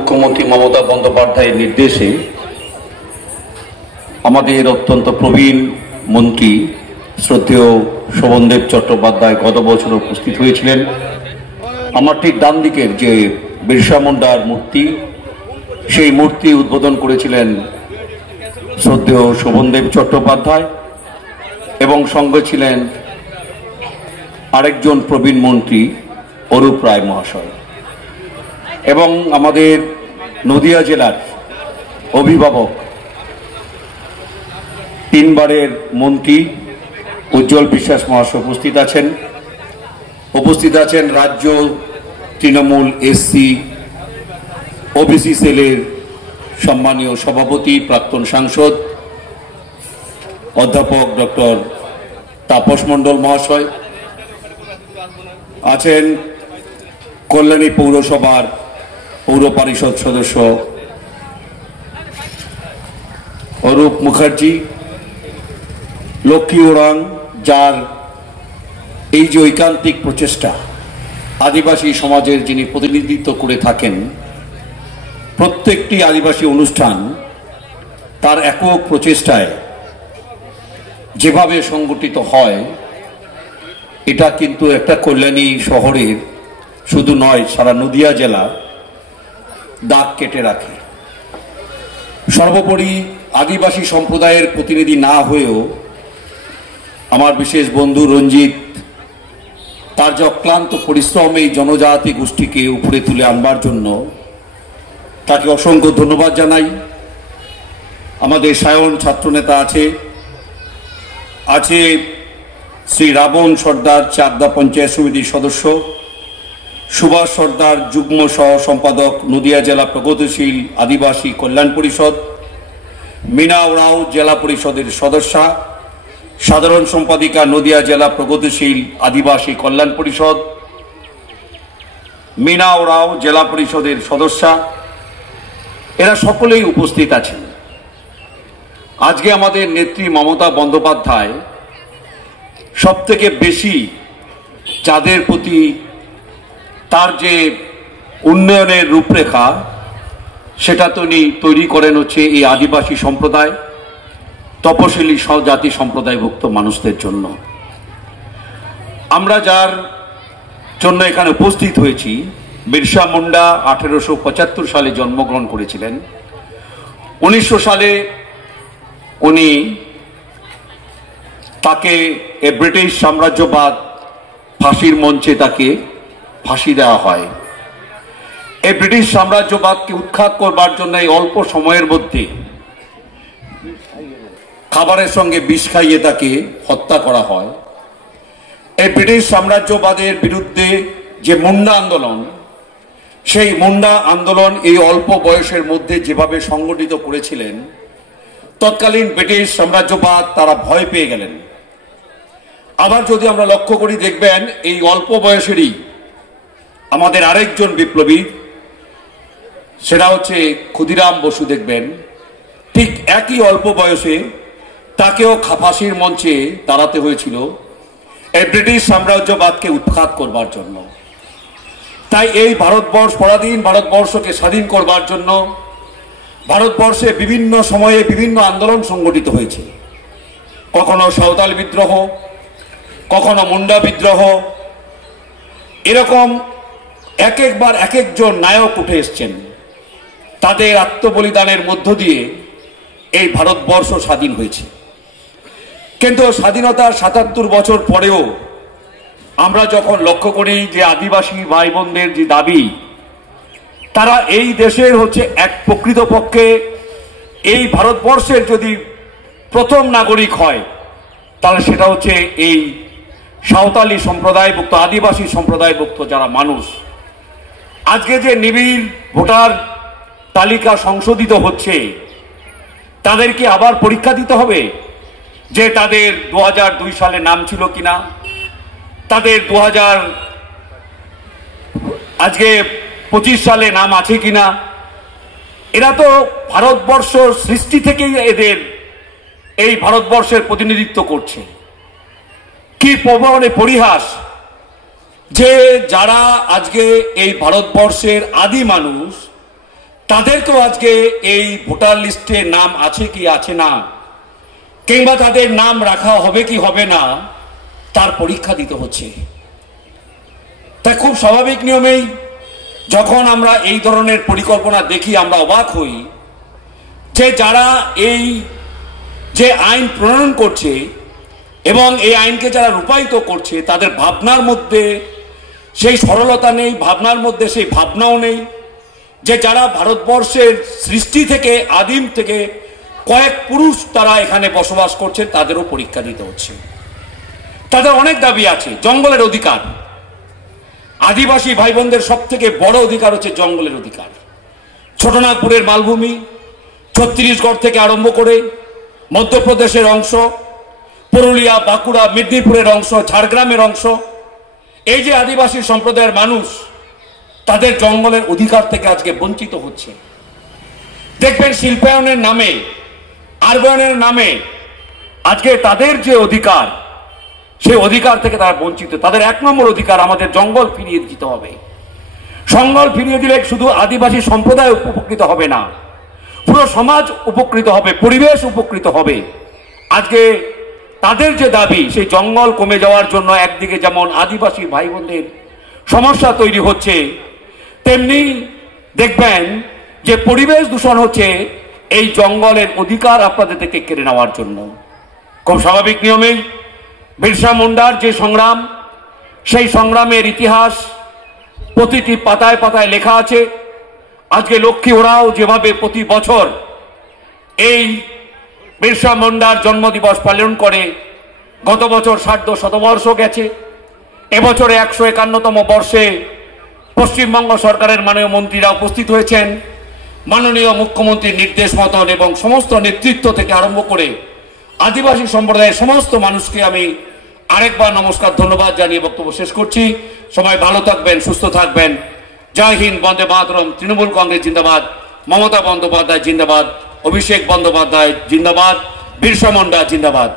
মুখ্যমন্ত্রী মমতা বন্দ্যোপাধ্যায়ের নির্দেশে আমাদের অত্যন্ত প্রবীণ মন্ত্রী শ্রদ্ধেয় শোভনদেব চট্টোপাধ্যায় গত বছর উপস্থিত হয়েছিলেন। আমার ঠিক ডান দিকের যে বিরসা মুন্ডার মূর্তি, সেই মূর্তি উদ্বোধন করেছিলেন শ্রদ্ধেয় শোভনদেব চট্টোপাধ্যায় এবং সঙ্গে ছিলেন আরেকজন প্রবীণ মন্ত্রী অরূপ রায় মহাশয় এবং আমাদের নদিয়া জেলার অভিভাবক তিনবারের মন্ত্রী উজ্জ্বল বিশ্বাস মহাশয় উপস্থিত আছেন রাজ্য তৃণমূল এসসি ওবিসি সেলের সম্মানীয় সভাপতি প্রাক্তন সাংসদ অধ্যাপক ডক্টর তাপস মণ্ডল মহাশয় আছেন, কল্যাণী পৌরসভার পৌর পরিষদ সদস্য অরূপ মুখার্জি, লক্ষ্মী ওরাং, যার এই যে ঐকান্তিক প্রচেষ্টা আদিবাসী সমাজের যিনি প্রতিনিধিত্ব করে থাকেন, প্রত্যেকটি আদিবাসী অনুষ্ঠান তার একক প্রচেষ্টায় যেভাবে সংগঠিত হয়, এটা কিন্তু একটা কল্যাণী শহরের শুধু নয়, সারা নদিয়া জেলা দাগ কেটে রাখে। সর্বোপরি আদিবাসী সম্প্রদায়ের প্রতিনিধি না হয়েও আমার বিশেষ বন্ধু রঞ্জিত তার যে অক্লান্ত পরিশ্রম এই জনজাতি গোষ্ঠীকে উপরে তুলে আনবার জন্য তাকে অসংখ্য ধন্যবাদ জানাই। আমাদের সায়ন ছাত্রনেতা আছে শ্রী রাবণ সর্দার চাকদা পঞ্চায়েত সমিতির সদস্য, সুভাষ সর্দার যুগ্ম সহ সম্পাদক নদিয়া জেলা প্রগতিশীল আদিবাসী কল্যাণ পরিষদ, মিনা ওরাও জেলা পরিষদের সদস্যা, সাধারণ সম্পাদিকা নদিয়া জেলা প্রগতিশীল আদিবাসী কল্যাণ পরিষদ, মিনা ওরাও জেলা পরিষদের সদস্যা, এরা সকলেই উপস্থিত আছেন। আজকে আমাদের নেত্রী মমতা বন্দ্যোপাধ্যায় সবথেকে বেশি যাদের প্রতি তার যে উন্নয়নের রূপরেখা সেটা তিনি তৈরি করেন হচ্ছে এই আদিবাসী সম্প্রদায়, তপশিলি জাতি সম্প্রদায়ভুক্ত মানুষদের জন্য। আমরা যার জন্য এখানে উপস্থিত হয়েছি, বিরসা মুন্ডা 1875 সালে জন্মগ্রহণ করেছিলেন। 1900 সালে উনি তাকে ব্রিটিশ সাম্রাজ্যবাদ ফাঁসির মঞ্চে তাকে ফাঁসি দেওয়া হয়। এই ব্রিটিশ সাম্রাজ্যবাদকে উৎখাত করবার জন্য এই অল্প সময়ের মধ্যে খাবারের সঙ্গে বিষ খাইয়ে তাকে হত্যা করা হয়। এই ব্রিটিশ সাম্রাজ্যবাদের বিরুদ্ধে যে মুন্ডা আন্দোলন, সেই মুন্ডা আন্দোলন এই অল্প বয়সের মধ্যে যেভাবে সংগঠিত করেছিলেন, তৎকালীন ব্রিটিশ সাম্রাজ্যবাদ তারা ভয় পেয়ে গেলেন। আবার যদি আমরা লক্ষ্য করি দেখবেন এই অল্প বয়সেরই আমাদের আরেকজন বিপ্লবী, সেটা হচ্ছে ক্ষুদিরাম বসু, দেখবেন ঠিক একই অল্প বয়সে তাকেও ফাঁসির মঞ্চে দাঁড়াতে হয়েছিল এই ব্রিটিশ সাম্রাজ্যবাদকে উৎখাত করবার জন্য। তাই এই পরাধীন ভারতবর্ষকে স্বাধীন করবার জন্য ভারতবর্ষে বিভিন্ন সময়ে বিভিন্ন আন্দোলন সংগঠিত হয়েছে। কখনো সাঁওতাল বিদ্রোহ, কখনো মুন্ডা বিদ্রোহ, এরকম একবার এক একজন নায়ক উঠে এসছেন। তাদের আত্মবলিদানের মধ্য দিয়ে এই ভারতবর্ষ স্বাধীন হয়েছে। কিন্তু স্বাধীনতার 77 বছর পরেও আমরা যখন লক্ষ্য করি যে আদিবাসী ভাই বোনদের যে দাবি, তারা এই দেশের হচ্ছে এক প্রকৃতপক্ষে এই ভারতবর্ষের যদি প্রথম নাগরিক হয়, তাহলে সেটা হচ্ছে এই সাঁওতালি সম্প্রদায়ভুক্ত আদিবাসী সম্প্রদায়ভুক্ত যারা মানুষ। আজকে যে নিবিড় ভোটার তালিকা সংশোধিত হচ্ছে, তাদেরকে আবার পরীক্ষা দিতে হবে যে তাদের 2002 সালে নাম ছিল কিনা, তাদের 2025 সালে নাম আছে কিনা। এরা তো ভারতবর্ষ সৃষ্টি থেকেই এদের এই ভারতবর্ষের প্রতিনিধিত্ব করছে। কি পরিহাস যে যারা আজকে এই ভারতবর্ষের আদি মানুষ, তাদেরকেও আজকে এই ভোটার লিস্টে নাম আছে কি আছে না, কিংবা তাদের নাম রাখা হবে কি হবে না, তার পরীক্ষা দিতে হচ্ছে। তাই খুব স্বাভাবিক নিয়মেই যখন আমরা এই ধরনের পরিকল্পনা দেখি আমরা অবাক হই যে যারা এই যে আইন প্রণয়ন করছে এবং এই আইনকে যারা রূপায়িত করছে তাদের ভাবনার মধ্যে সেই সরলতা নেই, ভাবনার মধ্যে সেই ভাবনাও নেই যে যারা ভারতবর্ষের সৃষ্টি থেকে আদিম থেকে কয়েক পুরুষ তারা এখানে বসবাস করছে তাদেরও পরীক্ষা দিতে হচ্ছে। তাদের অনেক দাবি আছে। জঙ্গলের অধিকার, আদিবাসী ভাই বোনদের সব থেকে বড় অধিকার হচ্ছে জঙ্গলের অধিকার। ছোটনাগপুরের মালভূমি, ছত্তিশগড় থেকে আরম্ভ করে মধ্যপ্রদেশের অংশ, পুরুলিয়া, বাঁকুড়া, মেদিনীপুরের অংশ, ঝাড়গ্রামের অংশ, এই যে আদিবাসী সম্প্রদায়ের মানুষ তাদের জঙ্গলের অধিকার থেকে আজকে বঞ্চিত হচ্ছে। দেখবেন শিল্পায়নের নামে, আরবায়নের নামে আজকে তাদের যে অধিকার সেই অধিকার থেকে তারা বঞ্চিত। তাদের এক নম্বর অধিকার আমাদের জঙ্গল ফিরিয়ে দিতে হবে। জঙ্গল ফিরিয়ে দিলে শুধু আদিবাসী সম্প্রদায় উপকৃত হবে না, পুরো সমাজ উপকৃত হবে, পরিবেশ উপকৃত হবে। আজকে তাদের যে দাবি সেই জঙ্গল কমে যাওয়ার জন্য একদিকে যেমন আদিবাসী ভাই বোনদের সমস্যা তৈরি হচ্ছে, তেমনি দেখবেন যে পরিবেশ দূষণ হচ্ছে এই জঙ্গলের অধিকার আপনাদের থেকে কেড়ে নেওয়ার জন্য। খুব স্বাভাবিক নিয়মেই বিরসা মুন্ডার যে সংগ্রাম, সেই সংগ্রামের ইতিহাস প্রতিটি পাতায় পাতায় লেখা আছে। আজকে লক্ষ্মী ওরাও যেভাবে প্রতি বছর এই বিরসা মুন্ডার জন্মদিবস পালন করে, গত বছর শতবর্ষ গেছে, এবছরে 151তম বর্ষে পশ্চিমবঙ্গ সরকারের মাননীয় মন্ত্রীরা উপস্থিত হয়েছেন। মাননীয় মুখ্যমন্ত্রীর নির্দেশ মতন এবং সমস্ত নেতৃত্ব থেকে আরম্ভ করে আদিবাসী সম্প্রদায়ের সমস্ত মানুষকে আমি আরেকবার নমস্কার, ধন্যবাদ জানিয়ে বক্তব্য শেষ করছি। সবাই ভালো থাকবেন, সুস্থ থাকবেন। জয় হিন্দ, বন্দে মাতরম। তৃণমূল কংগ্রেস জিন্দাবাদ, মমতা বন্দ্যোপাধ্যায় জিন্দাবাদ, অভিষেক বন্দ্যোপাধ্যায় জিন্দাবাদ, বিরসা মুন্ডা জিন্দাবাদ।